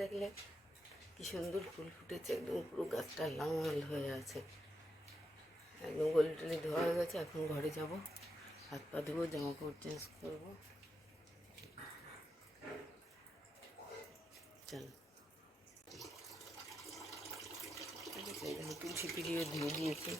দেখলে কি সুন্দর ফুল ফুটেছে, একদম পুরো গাছটা লাল হয়ে আছে, একদম গলি টলি ধোয়া হয়ে গেছে। এখন ঘরে যাব, হাত পা ধুবো, জামা কাপড় চেঞ্জ করবো। চলো, তুলসী পিড়িও ধুয়ে দিয়েছি।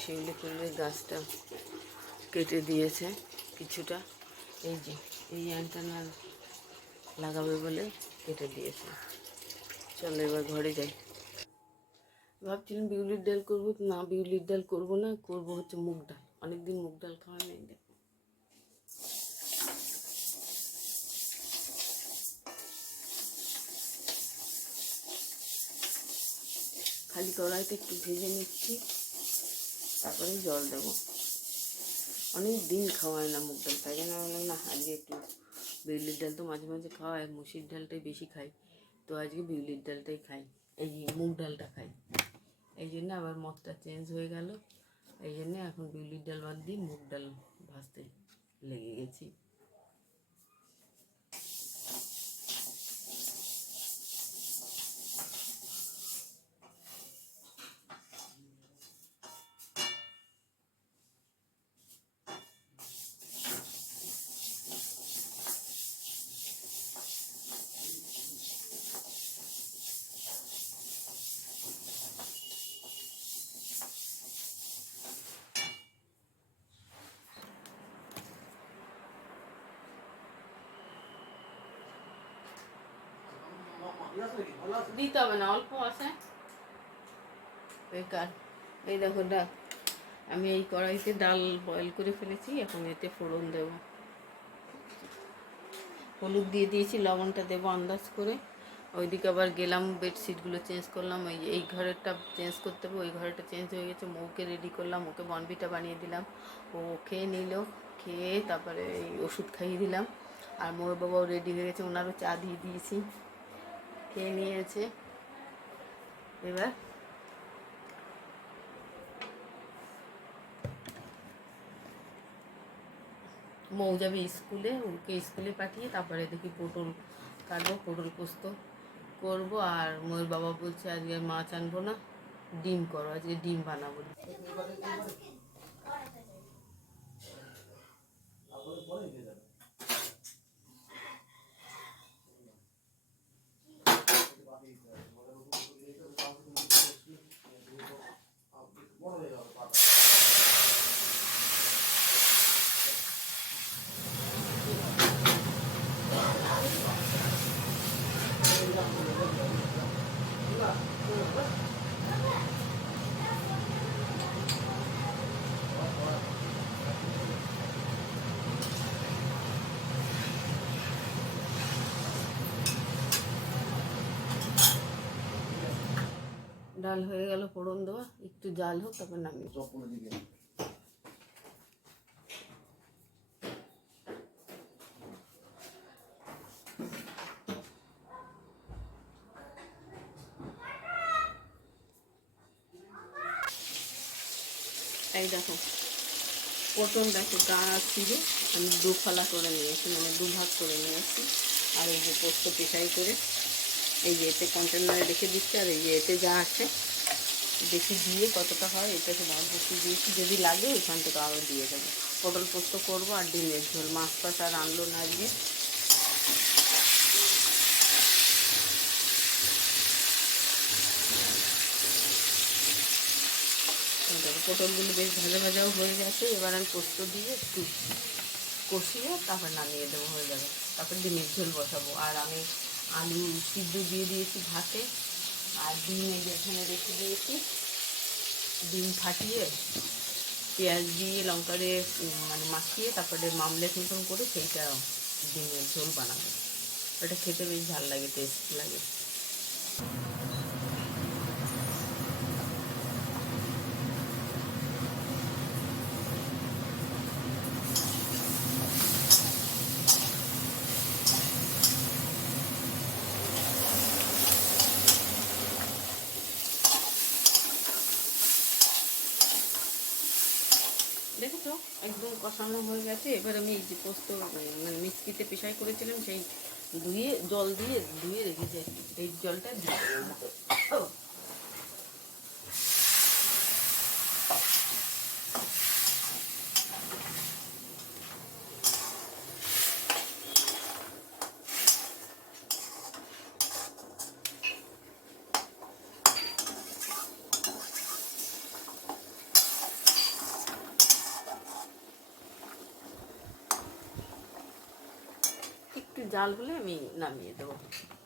শিউলি ফুলের গাছটা কেটে দিয়েছে কিছুটা, এই যে এই অ্যান্টেনা লাগাবে বলে কেটে দিয়েছে। চলো এবার ঘরে যাই। ভাবছিলাম বিউলির ডাল করবো, না বিউলির ডাল করবো না, করবো হচ্ছে মুগ ডাল। অনেকদিন মুগ ডাল খাওয়া নেই। দেখো খালি কড়াইতে একটু ভেজে নিচ্ছি, তারপরে জল দেবো। অনেক দিন খাওয়ায় না মুগ ডাল, তাই জন্য বললাম না আজকে একটু বিউলির ডাল তো মাঝে মাঝে খাওয়ায়, মুসির ডালটাই বেশি খাই, তো আজকে বিউলির ডালটাই খাই, এই মুগ ডালটা খাই। এই জন্য আবার মতটা চেঞ্জ হয়ে গেল, এই জন্য এখন বিউলির ডাল বাদ দিয়ে মুগ ডাল ভাজতে লেগে গেছি। দিতে হবে না, অল্প আছে বেকার। এই দেখো ডাল, আমি এই কড়াইতে ডাল বয়েল করে ফেলেছি, এখন এতে ফোড়ন দেব। হলুদ দিয়ে দিয়েছি, লবণটা দেবো আন্দাজ করে। ওইদিকে আবার গেলাম, বেডশিটগুলো চেঞ্জ করলাম, এই ঘরেরটা চেঞ্জ করতে হবে, ওই ঘরেরটা চেঞ্জ হয়ে গেছে। মৌকে রেডি করলাম, ওকে বনবিটা বানিয়ে দিলাম, ও খেয়ে নিল, খেয়ে তারপরে এই ওষুধ খাইয়ে দিলাম। আর মোর বাবাও রেডি হয়ে গেছে, ওনারও চা দিয়ে দিয়েছি, খেয়ে নিয়েছে। এবার মৌ যাবে স্কুলে, ওকে স্কুলে পাঠিয়ে তারপরে দেখি পটল কাটবো, পটল পোস্ত করবো। আর মোর বাবা বলছে আজকে মাছ আনবো না, ডিম করো, আজকে ডিম বানাবো। ডাল হয়ে গেল, ফোড়ন দেওয়া, একটু জাল হোক তারপর নামিয়ে। এই দেখো পটল, দেখো গাছ ছিল, আমি দু ফালা করে নিয়েছি, মানে দুভাগ করে নিয়েছি। আর এই যে পোস্ত পেশাই করে এই যে এতে কন্টেনারে রেখে দিচ্ছি, আর এই যে এতে যা আছে দেখি দিয়ে কতটা হয়, এটাকে ভাগ বেশি দিয়েছি, যদি লাগে ওইখান থেকে আরও দিয়ে দেবো। পটল পোস্ত করবো আর ডিমের ঝোল, মাছ ফাছ আর আনলো না আজকে। দেখো পটলগুলো বেশ ভাজা ভাজাও হয়ে গেছে, এবার আমি পোস্ত দিয়ে একটু কষিয়ে তারপর নামিয়ে দেবো, হয়ে যাবে। তারপর ডিমের ঝোল বসাবো। আর আমি আলু সিদ্ধ দিয়ে দিয়েছি ভাতে, আর ডিম এই যে এখানে রেখে দিয়েছি, ডিম ফাটিয়ে পেঁয়াজ দিয়ে লঙ্কা দিয়ে মানে মাখিয়ে তারপরে মামলেট মতন করে সেইটা ডিমের ঝোল বানাবো। ওটা খেতে বেশ ভালো লাগে, টেস্ট লাগে। একদম কষানো হয়ে গেছে। এবার আমি এই যে পোস্ত মানে মিক্সিতে পেশাই করেছিলাম সেই ধুয়ে জল দিয়ে ধুয়ে রেখেছি, এই জলটা দিয়ে দেবো। একটু জাল হলে আমি নামিয়ে দেবো।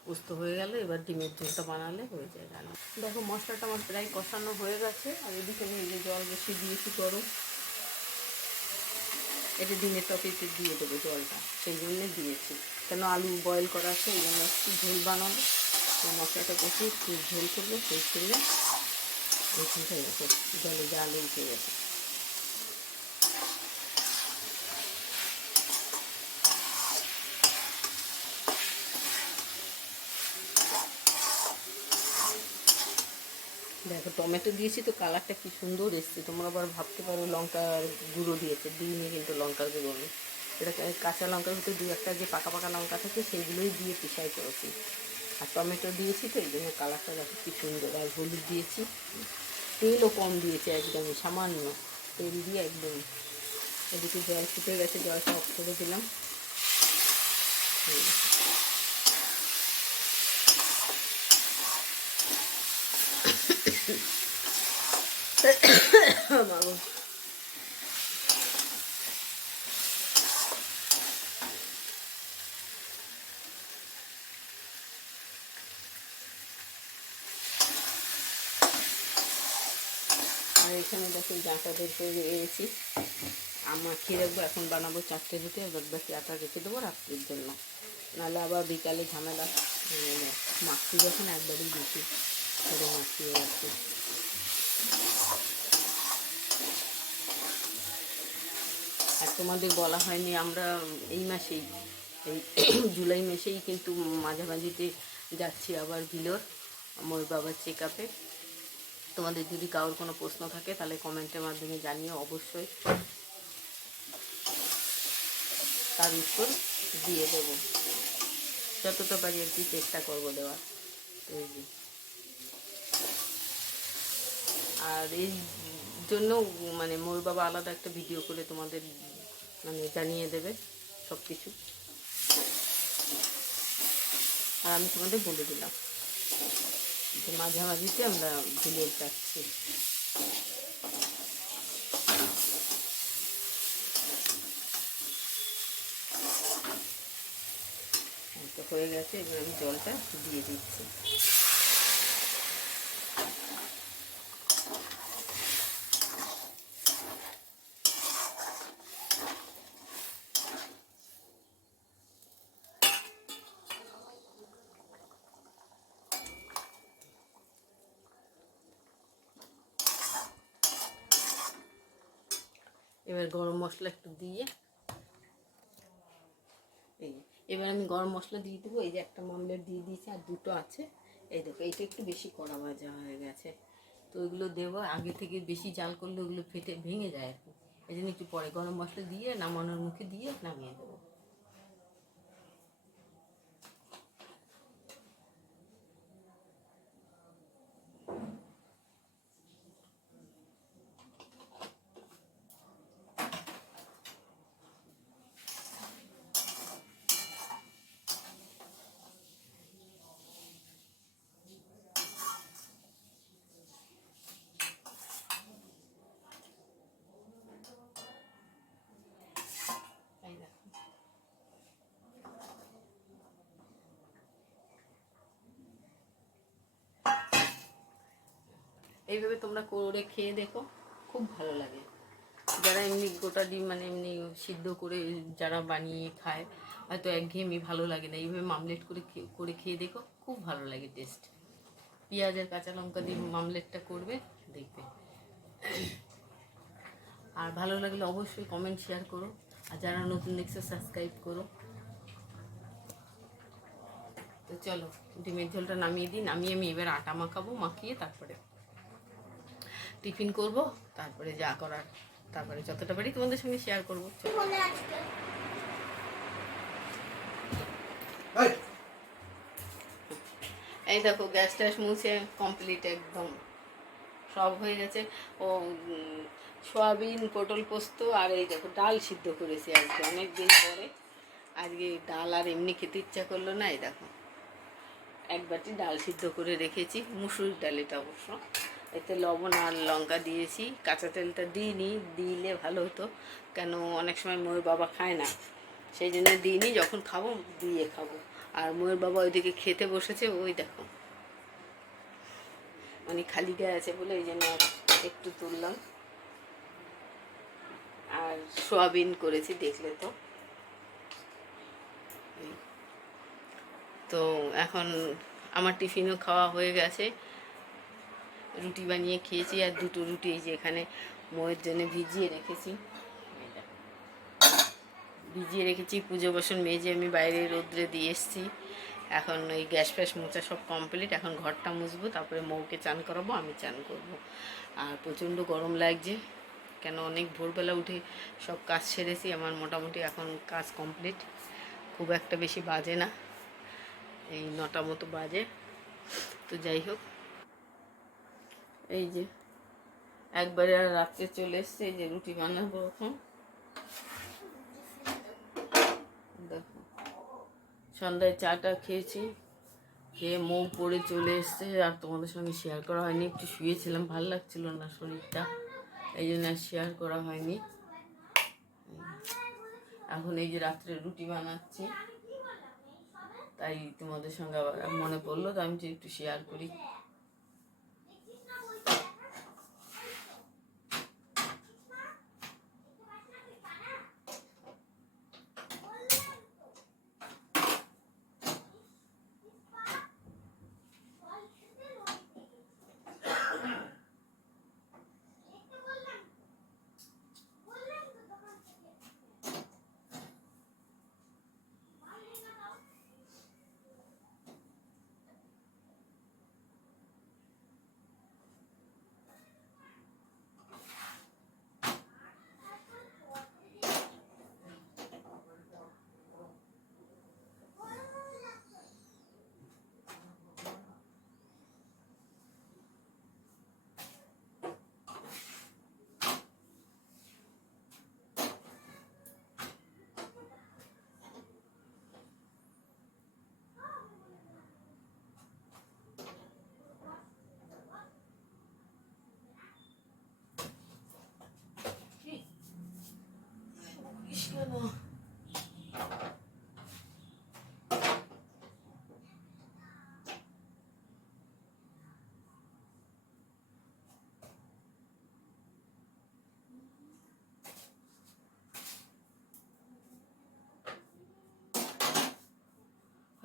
পোস্ত হয়ে গেল, এবার ডিমের ঝোলটা বানালে হয়ে যায় রান্না। দেখো মশলাটা আমার প্রায় কষানো হয়ে গেছে, আর এদিকে আমি এই যে জল বসিয়ে দিয়েছি গরম। এটা ডিমের টপিতে দিয়ে দেবো জলটা, সেই জন্যে দিয়েছি, কেন আলু বয়েল করা আছে, এই জন্য একটু ঝোল বানাবো। মশলাটা কষিয়ে একটু ঝোল করবো, সেই ছেলে এইখানটা এরকম জলে যে আলু উঠে গেছে। দেখো টমেটো দিয়েছি তো কালারটা কি সুন্দর এসছে। তোমরা আবার ভাবতে পারো লঙ্কার গুঁড়ো দিয়েছে, দিইনি কিন্তু লঙ্কার গুঁড়ো আমি এটা কাঁচা লঙ্কার ভিতরে দু একটা যে পাকা পাকা লঙ্কা থাকে সেইগুলোই দিয়ে পিসাই করেছি, আর টমেটো দিয়েছি তো এই জন্য কালারটা দেখো কি সুন্দর। আর হলুদ দিয়েছি, তেলও কম দিয়েছে একদমই সামান্য তেল দিয়ে একদম। এদিকে জল ফুটে গেছে, জলটা অফ করে দিলাম। মাগো আর এখানে দেখো ডাঁটা বের করে রেখেছি, মাখিয়ে রাখবো। এখন বানাবো 4টে রুটি, আর বাকি আটা রেখে দেবো রাত্রির জন্য, নাহলে আবার বিকালে ঝামেলা। মাখি যখন একবারই দিচ্ছি করে মাখিয়ে রাখছি। আর তোমাদের বলা হয়নি, আমরা এই মাসেই এই জুলাই মাসেই কিন্তু মাঝামাঝিতে যাচ্ছি আবার ভিলোর মোর বাবার চেক আপে। তোমাদের যদি কারোর কোনো প্রশ্ন থাকে তাহলে কমেন্টের মাধ্যমে জানিও, অবশ্যই তার উত্তর দিয়ে দেবো, যতটা পারি আর কি চেষ্টা করবো দেওয়ার। আর এই জন্য মানে মোর বাবা আলাদা একটা ভিডিও করে তোমাদের মানে জানিয়ে দেবে সব কিছু, আর আমি তোমাদের বলে দিলাম যে মাঝামাঝিতে আমরা ভিলেজ যাচ্ছি। তো হয়ে গেছে, এবার আমি জলটা দিয়ে দিচ্ছি। এবার গরম মশলা একটু দিয়ে এই এবার আমি গরম মশলা দিয়ে দেবো। এই যে একটা মামলেট দিয়ে দিয়েছি, আর দুটো আছে। এই দেখো এইটা একটু বেশি কড়া ভাজা হয়ে গেছে, তো ওইগুলো দেবো। আগে থেকে বেশি জাল করলে ওগুলো ফেটে ভেঙে যায় আর কি, এই জন্য একটু পরে গরম মশলা দিয়ে নামানোর মুখে দিয়ে নামিয়ে দেবো। এইভাবে তোমরা করে খেয়ে দেখো, খুব ভালো লাগে। যারা এমনি গোটা ডিম মানে এমনি সিদ্ধ করে যারা বানিয়ে খায় হয়তো একঘেয়েমি ভালো লাগে না, এইভাবে মামলেট করে খেয়ে দেখো, খুব ভালো লাগে টেস্ট। পেঁয়াজ আর কাঁচা লঙ্কা দিয়ে মামলেটটা করবে, দেখবে। আর ভালো লাগলে অবশ্যই কমেন্ট শেয়ার করো, আর যারা নতুন দেখছো সাবস্ক্রাইব করো। তো চলো ডিমের ঝোলটা নামিয়ে দিই, নামিয়ে আমি এবার আটা মাখাবো, মাখিয়ে তারপরে টিফিন করব, তারপরে যা করার তারপরে যতটা পারি তোমাদের সঙ্গে শেয়ার করবো। এই দেখো গ্যাস ট্যাস মুছে কমপ্লিট একদম সব হয়ে গেছে। ও সয়াবিন পটল পোস্ত আর এই দেখো ডাল সিদ্ধ করেছি আজকে অনেক দিন পরে। আজকে ডাল আর এমনি খেতে ইচ্ছা করলো না। এই দেখো এক বাটি ডাল সিদ্ধ করে রেখেছি, মুসুর ডাল এটা অবশ্য। এতে লবণ আর লঙ্কা দিয়েছি, কাঁচা তেলটা দিইনি, দিলে ভালো হতো, কেন অনেক সময় ময়ূর বাবা খায় না, সেই জন্য দিইনি। যখন খাবো দিয়ে খাবো। আর ময়ূর বাবা ওইদিকে খেতে বসেছে, ওই দেখো মানে খালি গায়ে আছে বলে এই জন্য একটু তুললাম। আর সোয়াবিন করেছি দেখলে তো। তো এখন আমার টিফিনও খাওয়া হয়ে গেছে, রুটি বানিয়ে খেয়েছি। আর দুটো রুটি এই যে এখানে ময়ের জন্য ভিজিয়ে রেখেছি, পুজো বাসন মেজে আমি বাইরে রোদ্রে দিয়ে এসেছি। এখন ওই গ্যাস ফ্যাস মোছা সব কমপ্লিট, এখন ঘরটা মুছবো, তারপরে মৌকে চান করাবো, আমি চান করব। আর প্রচণ্ড গরম লাগছে, কেন অনেক ভোরবেলা উঠে সব কাজ সেরেছি। আমার মোটামুটি এখন কাজ কমপ্লিট, খুব একটা বেশি বাজে না, এই 9টা মতো বাজে। তো যাই হোক, এই যে একবারে আর রাত্রে চলে এসছে, এই যে রুটি বানাবো এখন। দেখো সন্ধ্যায় চাটা খেয়েছি, খেয়ে মৌ পড়ে চলে এসছে। আর তোমাদের সঙ্গে শেয়ার করা হয়নি, একটু শুয়েছিলাম, ভালো লাগছিল না শরীরটা, এই জন্য আর শেয়ার করা হয়নি। এখন এই যে রাত্রে রুটি বানাচ্ছি, তাই তোমাদের সঙ্গে আবার মনে পড়লো, তো আমি একটু শেয়ার করি।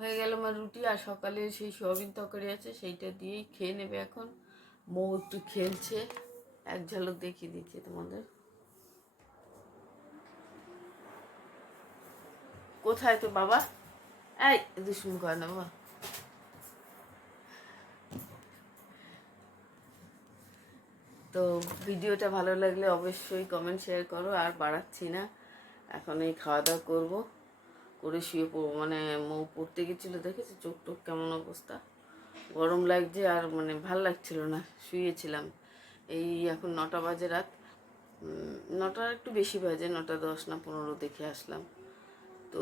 হয়ে গেল আমার রুটি, আর সকালে সেই সোয়াবিন তরকারি আছে, সেইটা দিয়েই খেয়ে নেবে এখন। মৌ একটু খেলছে, এক ঝলক দেখিয়ে দিচ্ছি তোমাদের। কোথায় তো বাবা? এই দুষ্টুমি করে না বাবা। তো ভিডিওটা ভালো লাগলে অবশ্যই কমেন্ট শেয়ার করো। আর বাড়াচ্ছি না, এখন এই খাওয়া দাওয়া করবো, করে শুয়ে পড়বো। মানে মৌ পড়তে গেছিলো, দেখেছি চোখ টোক কেমন অবস্থা, গরম লাগছে আর মানে ভাল লাগছিল না, শুয়েছিলাম। এই এখন 9টা বাজে, রাত 9টার একটু বেশি বাজে, 9টা 10 না 15 দেখে আসলাম। তো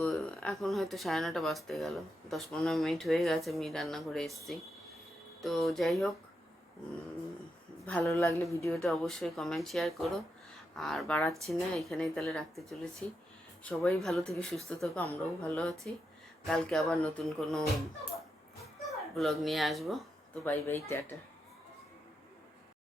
এখন হয়তো 9:30 বাজতে গেল, 10-15 মিনিট হয়ে গেছে আমি রান্নাঘরে এসেছি। তো যাই হোক, ভালো লাগলে ভিডিওটা অবশ্যই কমেন্ট শেয়ার করো। আর বাড়াচ্ছি না, এখানেই তাহলে রাখতে চলেছি। সবাই ভালো থেকে সুস্থ থাকো, আমরাও ভালো আছি। কালকে আবার নতুন কোনো ব্লগ নিয়ে আসবো। তো বাই বাই, টাটা।